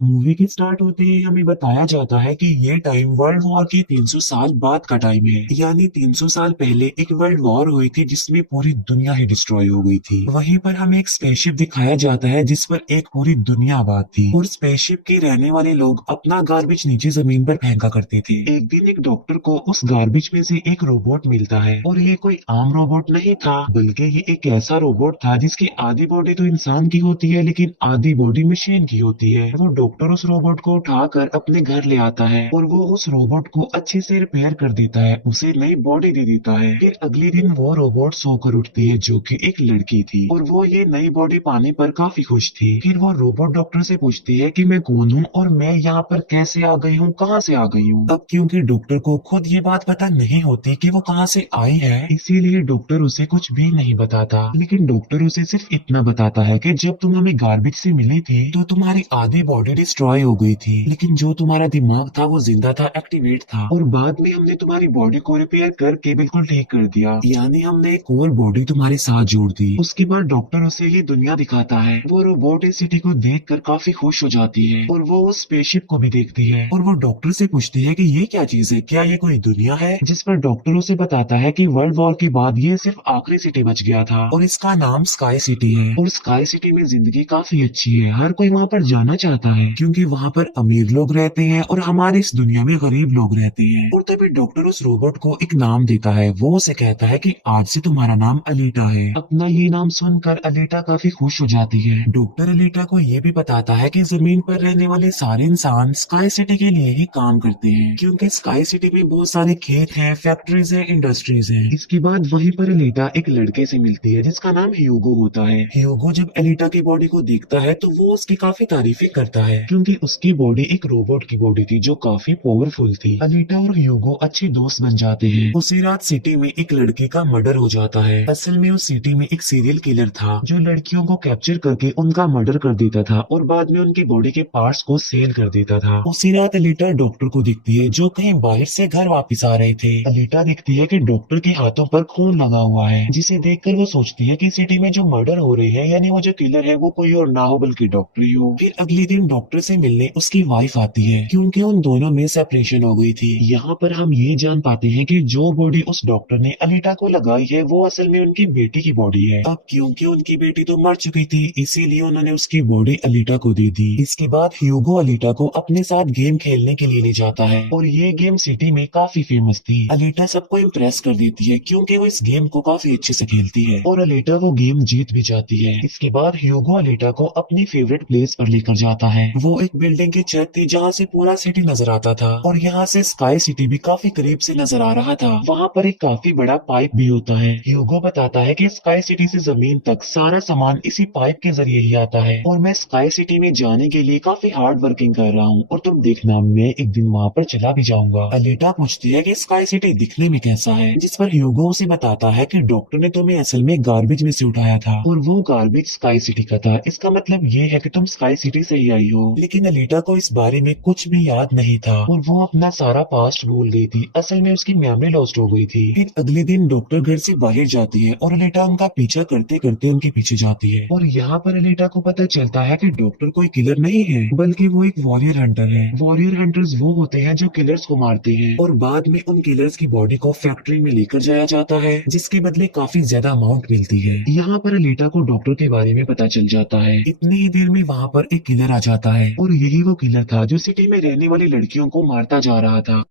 Movie के start होते ही हमें बताया जाता है कि ये टाइम वर्ल्ड वॉर के 300 साल बाद का टाइम है। यानी 300 साल पहले एक वर्ल्ड वॉर हुई थी जिसमें पूरी दुनिया ही डिस्ट्रॉय हो गई थी। वहीं पर हमें एक स्पेसशिप दिखाया जाता है जिस पर एक पूरी दुनिया आबाद थी और स्पेसशिप के रहने वाले लोग अपना गार्बेज नीचे जमीन पर फेंका करते थे। एक दिन एक डॉक्टर को उस गार्बेज में से एक रोबोट मिलता है और ये कोई आम रोबोट नहीं था, बल्कि ये एक ऐसा रोबोट था जिसकी आधी बॉडी तो इंसान की होती है लेकिन आधी बॉडी मशीन की होती है। वो डॉक्टर उस रोबोट को उठाकर अपने घर ले आता है और वो उस रोबोट को अच्छे से रिपेयर कर देता है, उसे नई बॉडी दे देता है। फिर अगले दिन वो रोबोट सोकर उठती है जो कि एक लड़की थी और वो ये नई बॉडी पाने पर काफी खुश थी। फिर वो रोबोट डॉक्टर से पूछती है कि मैं कौन हूँ और मैं यहाँ पर कैसे आ गई हूँ, कहाँ से आ गई हूँ। अब क्योंकि डॉक्टर को खुद ये बात पता नहीं होती कि वो कहाँ से आई है, इसीलिए डॉक्टर उसे कुछ भी नहीं बताता। लेकिन डॉक्टर उसे सिर्फ इतना बताता है कि जब तुम हमें गार्बेज से मिली थी तो तुम्हारी आधी बॉडी डिस्ट्रॉय हो गई थी, लेकिन जो तुम्हारा दिमाग था वो जिंदा था, एक्टिवेट था, और बाद में हमने तुम्हारी बॉडी को रिपेयर करके बिल्कुल ठीक कर दिया। यानी हमने एक और बॉडी तुम्हारे साथ जोड़ दी। उसके बाद डॉक्टर उसे ये दुनिया दिखाता है। वो रोबोट इस सिटी को देखकर काफी खुश हो जाती है और वो उस स्पेसशिप को भी देखती है और वो डॉक्टर से पूछती है कि ये क्या चीज है, क्या ये कोई दुनिया है। जिस पर डॉक्टर उसे बताता है कि वर्ल्ड वॉर के बाद ये सिर्फ आखिरी सिटी बच गया था और इसका नाम स्काई सिटी है। और स्काई सिटी में जिंदगी काफी अच्छी है, हर कोई वहाँ पर जाना चाहता है क्योंकि वहाँ पर अमीर लोग रहते हैं और हमारे इस दुनिया में गरीब लोग रहते हैं। और तभी डॉक्टर उस रोबोट को एक नाम देता है। वो उसे कहता है कि आज से तुम्हारा नाम अलीटा है। अपना ये नाम सुनकर अलीटा काफी खुश हो जाती है। डॉक्टर अलीटा को ये भी बताता है कि जमीन पर रहने वाले सारे इंसान स्काई सिटी के लिए ही काम करते हैं क्योंकि स्काई सिटी में बहुत सारे खेत हैं, फैक्ट्रीज हैं, इंडस्ट्रीज हैं। इसके बाद वहीं पर अलीटा एक लड़के से मिलती है जिसका नाम ह्यूगो होता है। ह्यूगो जब अलीटा की बॉडी को देखता है तो वो उसकी काफी तारीफें करता है क्योंकि उसकी बॉडी एक रोबोट की बॉडी थी जो काफी पावरफुल थी। अलीटा और ह्यूगो अच्छे दोस्त बन जाते हैं। उसी रात सिटी में एक लड़के का मर्डर हो जाता है। असल में उस सिटी में एक सीरियल किलर था जो लड़कियों को कैप्चर करके उनका मर्डर कर देता था और बाद में उनकी बॉडी के पार्ट्स को सेल कर देता था। उसी रात अलीटा डॉक्टर को दिखती है जो कहीं बाहर से घर वापस आ रहे थे। अलीटा दिखती है कि डॉक्टर के हाथों पर खून लगा हुआ है, जिसे देखकर वो सोचती है कि सिटी में जो मर्डर हो रहे हैं यानी वो जो किलर है वो कोई और ना हो बल्कि डॉक्टर ही हो। फिर अगले दिन डॉक्टर से मिलने उसकी वाइफ आती है क्योंकि उन दोनों में सेपरेशन हो गई थी। यहाँ पर हम ये जान पाते हैं कि जो बॉडी उस डॉक्टर ने अलीटा को लगाई है वो असल में उनकी बेटी की बॉडी है। अब क्योंकि उनकी बेटी तो मर चुकी थी इसीलिए उन्होंने उसकी बॉडी अलीटा को दे दी। इसके बाद ह्यूगो अलीटा को अपने साथ गेम खेलने के लिए ले जाता है और ये गेम सिटी में काफी फेमस थी। अलीटा सबको इम्प्रेस कर देती है क्योंकि वो इस गेम को काफी अच्छे से खेलती है और अलीटा वो गेम जीत भी जाती है। इसके बाद ह्यूगो अलीटा को अपनी फेवरेट प्लेस पर लेकर जाता है। वो एक बिल्डिंग की छत थी जहाँ से पूरा सिटी नजर आता था और यहाँ से स्काई सिटी भी काफी करीब से नजर आ रहा था। वहाँ पर एक काफी बड़ा पाइप भी होता है। ह्यूगो बताता है कि स्काई सिटी से जमीन तक सारा सामान इसी पाइप के जरिए ही आता है और मैं स्काई सिटी में जाने के लिए काफी हार्ड वर्किंग कर रहा हूँ और तुम देखना मैं एक दिन वहाँ पर चला भी जाऊंगा। अलीटा पूछती है कि स्काई सिटी दिखने में कैसा है, जिस पर ह्यूगो उसे बताता है कि डॉक्टर ने तुम्हें असल में गार्बेज में से उठाया था और वो गार्बेज स्काई सिटी का था। इसका मतलब ये है कि तुम स्काई सिटी से ही आई हो। लेकिन अलीटा को इस बारे में कुछ भी याद नहीं था और वो अपना सारा पास्ट भूल गई थी। असल में उसकी मेमोरी लॉस्ट हो गई थी। फिर अगले दिन डॉक्टर घर से बाहर जाती है और अलीटा उनका पीछा करते करते उनके पीछे जाती है और यहाँ पर अलीटा को पता चलता है कि डॉक्टर कोई किलर नहीं है बल्कि वो एक वॉरियर हंटर है। वॉरियर हंटर्स वो होते हैं जो किलर्स को मारते हैं और बाद में उन किलर्स की बॉडी को फैक्ट्री में लेकर जाया जाता है जिसके बदले काफी ज्यादा अमाउंट मिलती है। यहाँ पर अलीटा को डॉक्टर के बारे में पता चल जाता है। इतनी ही देर में वहाँ पर एक किलर आ जाता है और यही वो किलर था जो सिटी में रहने वाली लड़कियों को मारता जा रहा था।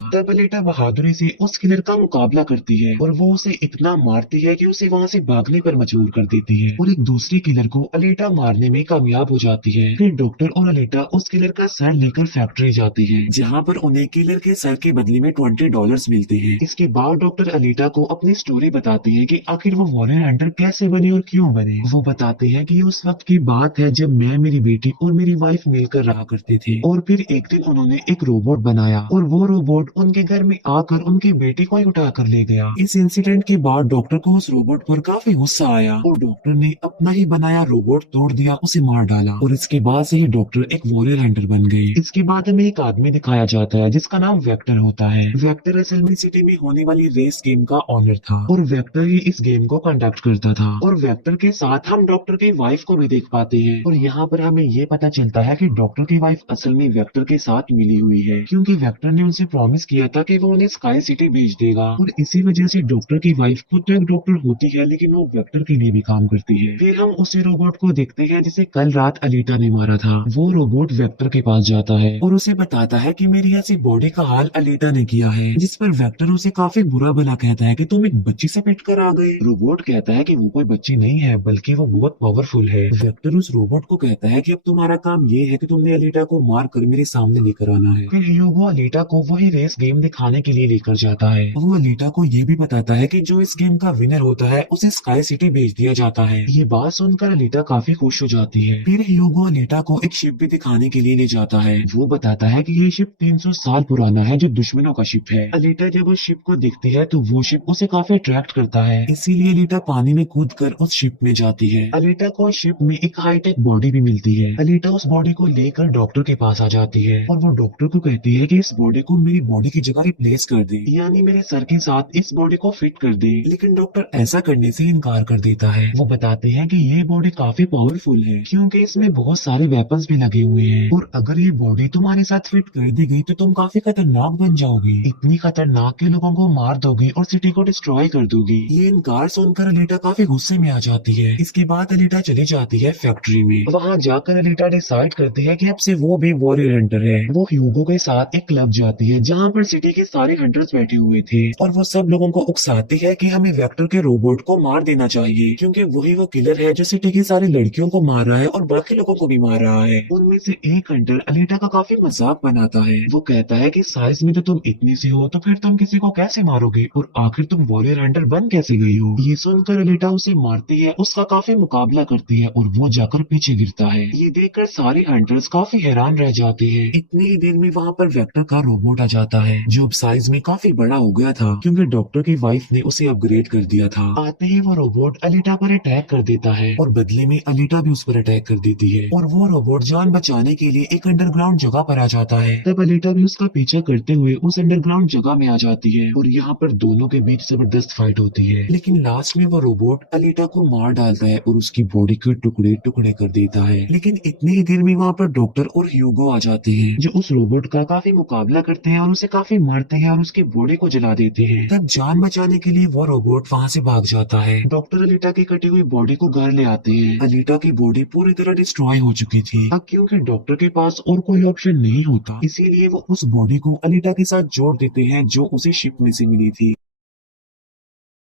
तब अलीटा बहादुरी से उस किलर का मुकाबला करती है और वो उसे इतना मारती है कि उसे वहाँ से भागने पर मजबूर कर देती है और एक दूसरे किलर को अलीटा मारने में कामयाब हो जाती है। फिर डॉक्टर और अलीटा उस किलर का सर लेकर फैक्ट्री जाती है जहाँ पर उन्हें किलर के सर के बदले में $20 मिलते हैं। इसके बाद डॉक्टर अलीटा को अपनी स्टोरी बताती है कि आखिर वो वॉरियर हंटर कैसे बने और क्यों बने। वो बताते हैं कि ये उस वक्त की बात है जब मैं, मेरी बेटी और मेरी वाइफ मिलकर रहा करते थे और फिर एक दिन उन्होंने एक रोबोट बनाया और वो रोबोट उनके घर में आकर उनकी बेटी को ही उठा कर ले गया। इस इंसिडेंट के बाद डॉक्टर को उस रोबोट पर काफी गुस्सा आया और डॉक्टर ने अपना ही बनाया रोबोट तोड़ दिया, उसे मार डाला और इसके बाद से ही डॉक्टर एक वॉरियर हंटर बन गए। इसके बाद हमें एक आदमी दिखाया जाता है जिसका नाम वेक्टर होता है। वेक्टर असल में सिटी में होने वाली रेस गेम का ऑनर था और वेक्टर ही इस गेम को कंडक्ट करता था। और वेक्टर के साथ हम डॉक्टर की वाइफ को भी देख पाते हैं और यहाँ पर हमें ये पता चलता है कि डॉक्टर की वाइफ असल में वेक्टर के साथ मिली हुई है, क्योंकि वेक्टर ने उनसे प्रॉमिस किया था कि वो उन्हें स्काई सिटी भेज देगा। और इसी वजह से डॉक्टर की वाइफ खुद तो एक डॉक्टर होती है लेकिन वो वेक्टर के लिए भी काम करती है। फिर हम उसी रोबोट को देखते हैं जिसे कल रात अलीटा ने मारा था। वो रोबोट वेक्टर के पास जाता है और उसे बताता है कि मेरी ऐसी बॉडी का हाल अलीटा ने किया है, जिस पर वेक्टर उसे काफी बुरा भला कहता है कि तुम एक बच्ची से पिट कर आ गए। रोबोट कहता है कि वो कोई बच्ची नहीं है बल्कि वो बहुत पावरफुल है। वेक्टर उस रोबोट को कहता है कि अब तुम्हारा काम ये है कि तुमने अलीटा को मार कर मेरे सामने लेकर आना है। फिर ह्यूगो अलीटा को वही रेस गेम दिखाने के लिए लेकर जाता है। वो अलीटा को ये भी बताता है कि जो इस गेम का विनर होता है उसे स्काई सिटी भेज दिया जाता है। ये बात सुनकर अलीटा काफी खुश हो जाती है। फिर ह्यूगो अलीटा को एक शिप भी दिखाने के लिए ले जाता है। वो बताता है कि ये शिप 300 साल पुराना है जो दुश्मनों का शिप है। अलीटा जब उस शिप को देखती है तो वो शिप उसे काफी अट्रैक्ट करता है, इसीलिए अलीटा पानी में कूद कर उस शिप में जाती है। अलीटा को शिप में एक हाईटेक बॉडी भी मिलती है। अलीटा उस बॉडी को लेकर डॉक्टर के पास आ जाती है और वो डॉक्टर को कहती है कि इस बॉडी को मेरी बॉडी की जगह रिप्लेस कर दे, यानी मेरे सर के साथ इस बॉडी को फिट कर दे। लेकिन डॉक्टर ऐसा करने से इनकार कर देता है। वो बताते हैं कि ये बॉडी काफी पावरफुल है क्योंकि इसमें बहुत सारे वेपन्स भी लगे हुए हैं और अगर ये बॉडी तुम्हारे साथ फिट कर दी गई तो तुम काफी खतरनाक बन जाओगी, इतनी खतरनाक के लोगों को मार दोगी और सिटी को डिस्ट्रॉय कर दोगी। ये इनकार सुनकर अलीटा काफी गुस्से में आ जाती है। इसके बाद अलीटा चली जाती है फैक्ट्री में। वहाँ जाकर अलीटा डिसाइड करती है कि अब से वो भी वॉरियर हंटर है। वो ह्यूगो के साथ एक क्लब जाती है जहाँ पर सिटी के सारे हंटर्स बैठे हुए थे और वो सब लोगों को उकसाती है कि हमें वेक्टर के रोबोट को मार देना चाहिए क्योंकि वही वो किलर है जो सिटी की सारी लड़कियों को मार रहा है और बाकी लोगों को भी मार रहा है। उनमें से एक हंटर अलीटा का काफी मजाक बनाता है। वो कहता है कि साइज में तो तुम इतनी सी हो तो फिर तुम किसी को कैसे मारोगे और आखिर तुम वॉरियर हंटर बन कैसे गई हो। ये सुनकर अलीटा उसे मारती है, उसका काफी मुकाबला करती है और वो जाकर पीछे गिरता है। ये देखकर सारे हंटर्स काफी हैरान रह जाते हैं। इतनी ही देर में वहाँ पर वेक्टर का रोबोट आ जाता है जो अब साइज में काफी बड़ा हो गया था क्योंकि डॉक्टर की वाइफ ने उसे अपग्रेड कर दिया था। आते ही वो रोबोट अलीटा पर अटैक कर देता है और बदले में अलीटा भी उस पर अटैक कर देती है और वो रोबोट जान बचाने के लिए एक अंडरग्राउंड जगह पर आ जाता है। तब अलीटा भी उसका पीछा करते हुए उस अंडरग्राउंड जगह में आ जाती है और यहाँ पर दोनों के बीच जबरदस्त फाइट होती है। लेकिन लास्ट में वो रोबोट अलीटा को मार डालता है और उसकी बॉडी के टुकड़े टुकड़े कर देता है। लेकिन इतनी ही देर में वहाँ पर डॉक्टर और ह्यूगो आ जाते हैं जो उस रोबोट का काफी मुकाबला करते हैं और उसे काफी मारते हैं और उसकी बॉडी को जला देते हैं। तब जान बचाने के लिए वो रोबोट वहाँ से भाग जाता है। डॉक्टर अलीटा की कटी हुई बॉडी को घर ले आते हैं। अलीटा की बॉडी पूरी तरह डिस्ट्रॉय हो चुकी थी। अब क्योंकि डॉक्टर के पास और कोई ऑप्शन नहीं होता इसीलिए वो उस बॉडी को अलीटा के साथ जोड़ देते हैं जो उसे शिप में से मिली थी।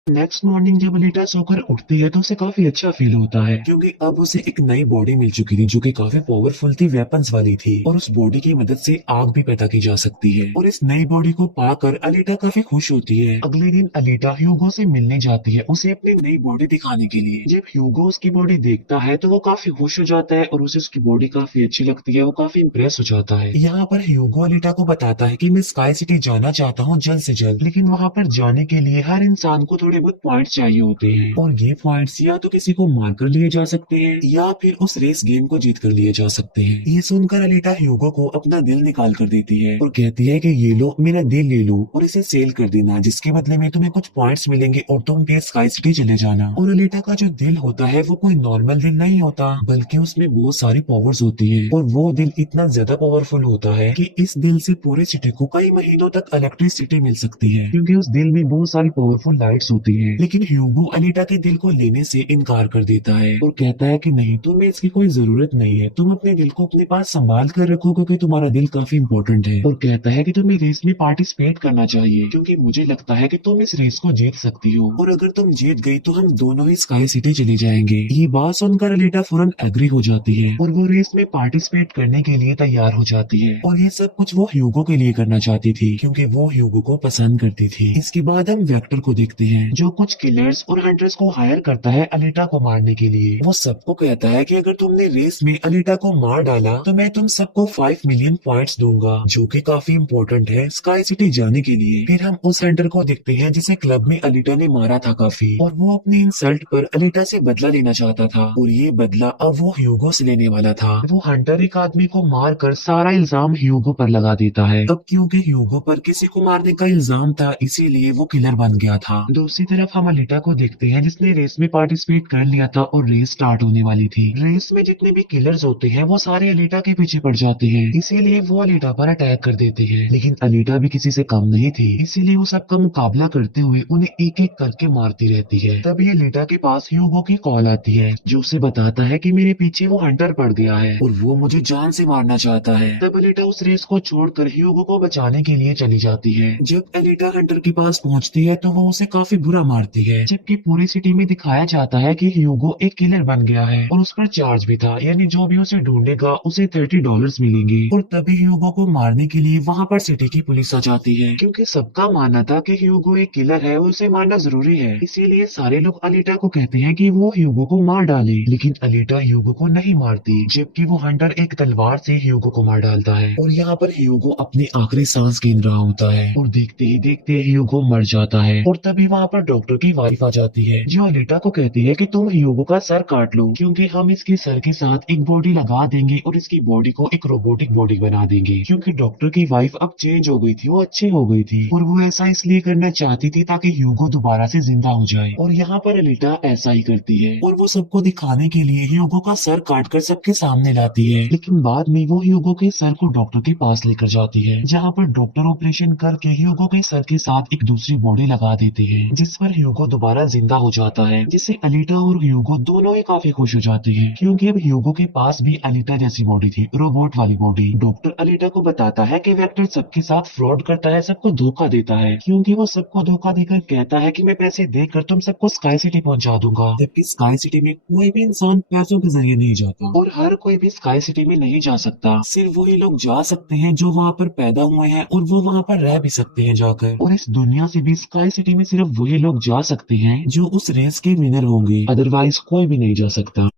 नेक्स्ट मॉर्निंग जब अलीटा सोकर उठती है तो उसे काफी अच्छा फील होता है क्योंकि अब उसे एक नई बॉडी मिल चुकी थी जो कि काफी पावरफुल थी, वेपन्स वाली थी और उस बॉडी की मदद से आग भी पैदा की जा सकती है। और इस नई बॉडी को पाकर अलीटा काफी खुश होती है। अगले दिन अलीटा ह्यूगो से मिलने जाती है उसे अपनी नई बॉडी दिखाने के लिए। जब ह्यूगो उसकी बॉडी देखता है तो वो काफी खुश हो जाता है और उसे उसकी बॉडी काफी अच्छी लगती है। वो काफी इम्प्रेस हो जाता है। यहाँ पर ह्यूगो अलीटा को बताता है कि मैं स्काई सिटी जाना चाहता हूँ जल्द से जल्द, लेकिन वहाँ पर जाने के लिए हर इंसान को थोड़े बहुत पॉइंट्स चाहिए होते हैं और ये पॉइंट्स या तो किसी को मार कर लिए जा सकते हैं या फिर उस रेस गेम को जीत कर लिए जा सकते हैं। ये सुनकर अलीटा ह्यूगो को अपना दिल निकाल कर देती है और कहती है कि ये लो मेरा दिल ले लो और इसे सेल कर देना, जिसके बदले में तुम्हें कुछ पॉइंट्स मिलेंगे और तुम भी स्काई सिटी चले जाना। और अलीटा का जो दिल होता है वो कोई नॉर्मल दिल नहीं होता बल्कि उसमें बहुत सारी पावर्स होती है और वो दिल इतना ज्यादा पावरफुल होता है कि इस दिल से पूरे सिटी को कई महीनों तक इलेक्ट्रिसिटी मिल सकती है क्योंकि उस दिल में बहुत सारी पावरफुल लाइट्स होती है। लेकिन ह्यूगो अलीटा के दिल को लेने से इनकार कर देता है और कहता है कि नहीं, तुम्हें इसकी कोई जरूरत नहीं है, तुम अपने दिल को अपने पास संभाल कर रखो क्योंकि तुम्हारा दिल काफी इम्पोर्टेंट है। और कहता है कि तुम्हें रेस में पार्टिसिपेट करना चाहिए क्योंकि मुझे लगता है कि तुम इस रेस को जीत सकती हो और अगर तुम जीत गई तो हम दोनों ही स्काई सिटी चले जाएंगे। ये बात सुनकर अलीटा फौरन एग्री हो जाती है और वो रेस में पार्टिसिपेट करने के लिए तैयार हो जाती है और ये सब कुछ वो ह्यूगो के लिए करना चाहती थी क्योंकि वो ह्यूगो को पसंद करती थी। इसके बाद हम वेक्टर को देखते हैं जो कुछ किलर्स और हंटर्स को हायर करता है अलीटा को मारने के लिए। वो सबको कहता है कि अगर तुमने रेस में अलीटा को मार डाला तो मैं तुम सबको 5 मिलियन पॉइंट्स दूंगा, जो कि काफी इम्पोर्टेंट है स्काई सिटी जाने के लिए। फिर हम उस हंटर को देखते हैं जिसे क्लब में अलीटा ने मारा था काफी, और वो अपनी इंसल्ट पर अलीटा से बदला लेना चाहता था, और ये बदला अब वो ह्यूगो से लेने वाला था। वो हंटर एक आदमी को मार कर सारा इल्जाम ह्यूगो पर लगा देता है। अब क्योंकि ह्यूगो पर किसी को मारने का इल्जाम था इसीलिए वो किलर बन गया था। दूसरी तरफ हम अलीटा को देखते हैं जिसने रेस में पार्टिसिपेट कर लिया था और रेस स्टार्ट होने वाली थी। रेस में जितने भी किलर्स होते हैं वो सारे अलीटा के पीछे पड़ जाते हैं, इसीलिए वो अलीटा पर अटैक कर देते हैं। लेकिन अलीटा भी किसी से कम नहीं थी, इसीलिए वो सबका मुकाबला करते हुए उन्हें एक एक करके मारती रहती है। तभी अलीटा के पास ह्यूगो की कॉल आती है जो उसे बताता है कि मेरे पीछे वो हंटर पड़ गया है और वो मुझे जान से मारना चाहता है। तब अलीटा उस रेस को छोड़कर ह्यूगो को बचाने के लिए चली जाती है। जब अलीटा हंटर के पास पहुंचती है तो वो उसे काफी बुरा मारती है, जबकि पूरी सिटी में दिखाया जाता है कि ह्यूगो एक किलर बन गया है और उस पर चार्ज भी था, यानी जो भी उसे ढूंढेगा उसे $30 मिलेंगे। और तभी ह्यूगो को मारने के लिए वहाँ पर सिटी की पुलिस आ जाती है, क्योंकि सबका मानना था कि ह्यूगो एक किलर है और उसे मारना जरूरी है। इसीलिए सारे लोग अलीटा को कहते हैं कि वो ह्यूगो को मार डाले, लेकिन अलीटा ह्यूगो को नहीं मारती, जबकि वो हंटर एक तलवार से ह्यूगो को मार डालता है। और यहाँ पर ह्यूगो अपनी आखिरी सांस गिन रहा होता है और देखते ही देखते ह्यूगो मर जाता है। और तभी वहाँ पर डॉक्टर की वाइफ आ जाती है जो अलीटा को कहती है कि तुम ह्यूगो का सर काट लो, क्योंकि हम इसके सर के साथ एक बॉडी लगा देंगे और इसकी बॉडी को एक रोबोटिक बॉडी बना देंगे। क्योंकि डॉक्टर की वाइफ अब चेंज हो गई थी, वो अच्छी हो गई थी और वो ऐसा इसलिए करना चाहती थी ताकि ह्यूगो दोबारा से जिंदा हो जाए। और यहाँ पर अलीटा ऐसा ही करती है और वो सबको दिखाने के लिए ह्यूगो का सर काटकर सबके सामने लाती है। लेकिन बाद में वो ह्यूगो के सर को डॉक्टर के पास लेकर जाती है, जहाँ पर डॉक्टर ऑपरेशन करके ह्यूगो के सर के साथ एक दूसरी बॉडी लगा देते हैं, जिस पर ह्यूगो दोबारा जिंदा हो जाता है, जिससे अलीटा और ह्यूगो दोनों ही काफी खुश हो जाते हैं, क्योंकि अब ह्यूगो के पास भी अलीटा जैसी बॉडी थी, रोबोट वाली बॉडी। डॉक्टर अलीटा को बताता है कि वेक्टर सबके साथ फ्रॉड करता है, सबको धोखा देता है, क्योंकि वो सबको धोखा देकर कहता है कि मैं पैसे देकर तुम सबको स्काई सिटी पहुंचा दूंगा, जबकि स्काई सिटी में कोई भी इंसान पैसों के जरिए नहीं जाता और हर कोई भी स्काई सिटी में नहीं जा सकता। सिर्फ वही लोग जा सकते हैं जो वहाँ पर पैदा हुए हैं और वो वहाँ पर रह भी सकते हैं जाकर। और इस दुनिया से भी स्काई सिटी में सिर्फ वही लोग जा सकते हैं जो उस रेस के विनर होंगे, अदरवाइज कोई भी नहीं जा सकता।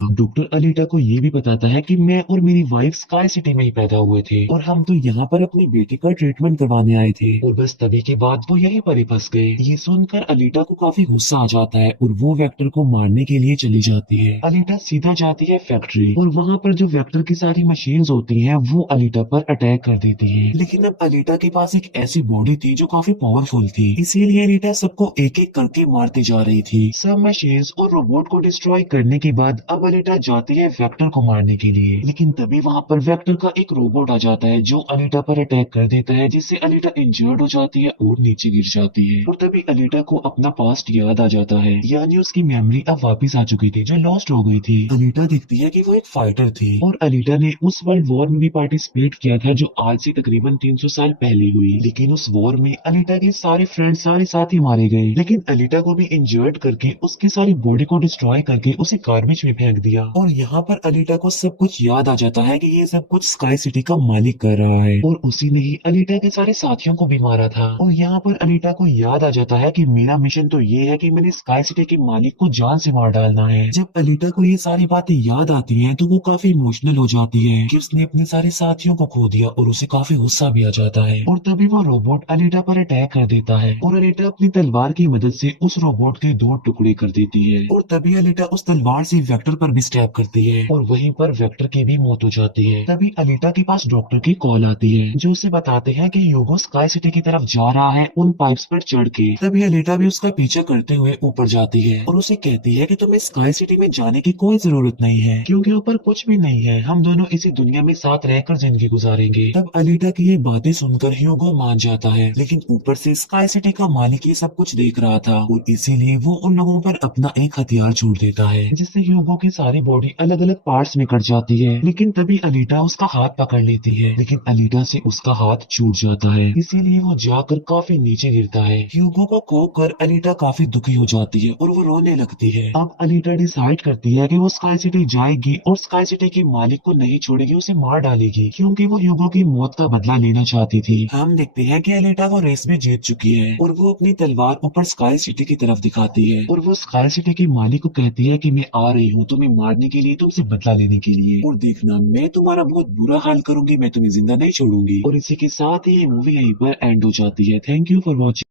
डॉक्टर अलीटा को ये भी बताता है कि मैं और मेरी वाइफ स्काई सिटी में ही पैदा हुए थे और हम तो यहाँ पर अपनी बेटी का ट्रीटमेंट करवाने आए थे, और बस तभी के बाद वो यहीं पर ही फंस गए। ये सुनकर अलीटा को काफी गुस्सा आ जाता है और वो वेक्टर को मारने के लिए चली जाती है। अलीटा सीधा जाती है फैक्ट्री और वहाँ पर जो वेक्टर की सारी मशीन्स होती हैं वो अलीटा पर अटैक कर देती हैं। लेकिन अब अलीटा के पास एक ऐसी बॉडी थी जो काफी पावरफुल थी, इसीलिए अलीटा सबको एक एक करके मारती जा रही थी। सब मशीन्स और रोबोट को डिस्ट्रॉय करने के बाद अब अलीटा जाती है वेक्टर को मारने के लिए, लेकिन तभी वहाँ पर वेक्टर का एक रोबोट आ जाता है जो अलीटा पर अटैक कर देता है, जिससे अलीटा इंजर्ड हो जाती है और नीचे गिर जाती है। और तभी अलीटा को अपना पास्ट याद आ जाता है, यानी उसकी मेमोरी अब वापस आ चुकी थी जो लॉस्ट हो गई थी। अलीटा देखती है कि वो एक फाइटर थी और अलीटा ने उस वर्ल्ड वॉर में भी पार्टिसिपेट किया था जो आज से तकरीबन 300 साल पहले हुई। लेकिन उस वॉर में अलीटा के सारे फ्रेंड सारे साथी मारे गए, लेकिन अलीटा को भी इंजर्ड करके उसकी सारी बॉडी को डिस्ट्रॉय करके उसे गार्बेज में फेंक दिया। और यहाँ पर अलीटा को सब कुछ याद आ जाता है कि ये सब कुछ स्काई सिटी का मालिक कर रहा है और उसी ने ही अलीटा के सारे साथियों को भी मारा था। और यहाँ पर अलीटा को याद आ जाता है कि मेरा मिशन तो ये है कि मैंने स्काई सिटी के मालिक को जान से मार डालना है। जब अलीटा को ये सारी बातें याद आती हैं तो वो काफी इमोशनल हो जाती है कि उसने अपने सारे साथियों को खो दिया और उसे काफी गुस्सा भी आ जाता है। और तभी वो रोबोट अलीटा पर अटैक कर देता है और अलीटा अपनी तलवार की मदद से उस रोबोट के 2 टुकड़े कर देती है। और तभी अलीटा उस तलवार से वेक्टर पर भी स्टैब करती है और वहीं पर वेक्टर की भी मौत हो जाती है। तभी अलीटा के पास डॉक्टर की कॉल आती है जो उसे बताते हैं कि ह्यूगो स्काई सिटी की तरफ जा रहा है उन पाइप्स पर चढ़ के। तभी अलीटा भी उसका पीछा करते हुए ऊपर जाती है और उसे कहती है कि तुम्हें स्काई सिटी में जाने की कोई जरूरत नहीं है, क्योंकि ऊपर कुछ भी नहीं है, हम दोनों इसी दुनिया में साथ रहकर जिंदगी गुजारेंगे। तब अलीटा की ये बातें सुनकर ह्यूगो मान जाता है, लेकिन ऊपर से स्काई सिटी का मालिक ये सब कुछ देख रहा था और इसीलिए वो उन लोगों पर अपना एक हथियार छोड़ देता है, जिससे ह्यूगो के सारे सारी बॉडी अलग अलग पार्ट्स में कट जाती है। लेकिन तभी अलीटा उसका हाथ पकड़ लेती है, लेकिन अलीटा से उसका हाथ छूट जाता है, इसीलिए वो जाकर काफी नीचे गिरता है। ह्यूगो को खोकर कर अलीटा काफी दुखी हो जाती है और वो रोने लगती है। अब अलीटा डिसाइड करती है कि वो स्काई सिटी जाएगी और स्काई सिटी के मालिक को नहीं छोड़ेगी, उसे मार डालेगी, क्योंकि वो ह्यूगो की मौत का बदला लेना चाहती थी। हम देखते हैं कि अलीटा वो रेस में जीत चुकी है और वो अपनी तलवार ऊपर स्काई सिटी की तरफ दिखाती है और वो स्काई सिटी के मालिक को कहती है कि मैं आ रही हूँ तुम्हें मारने के लिए, तुमसे बदला लेने के लिए, और देखना मैं तुम्हारा बहुत बुरा हाल करूंगी, मैं तुम्हें जिंदा नहीं छोड़ूंगी। और इसी के साथ ही ये मूवी यहीं पर एंड हो जाती है। Thank you for watching.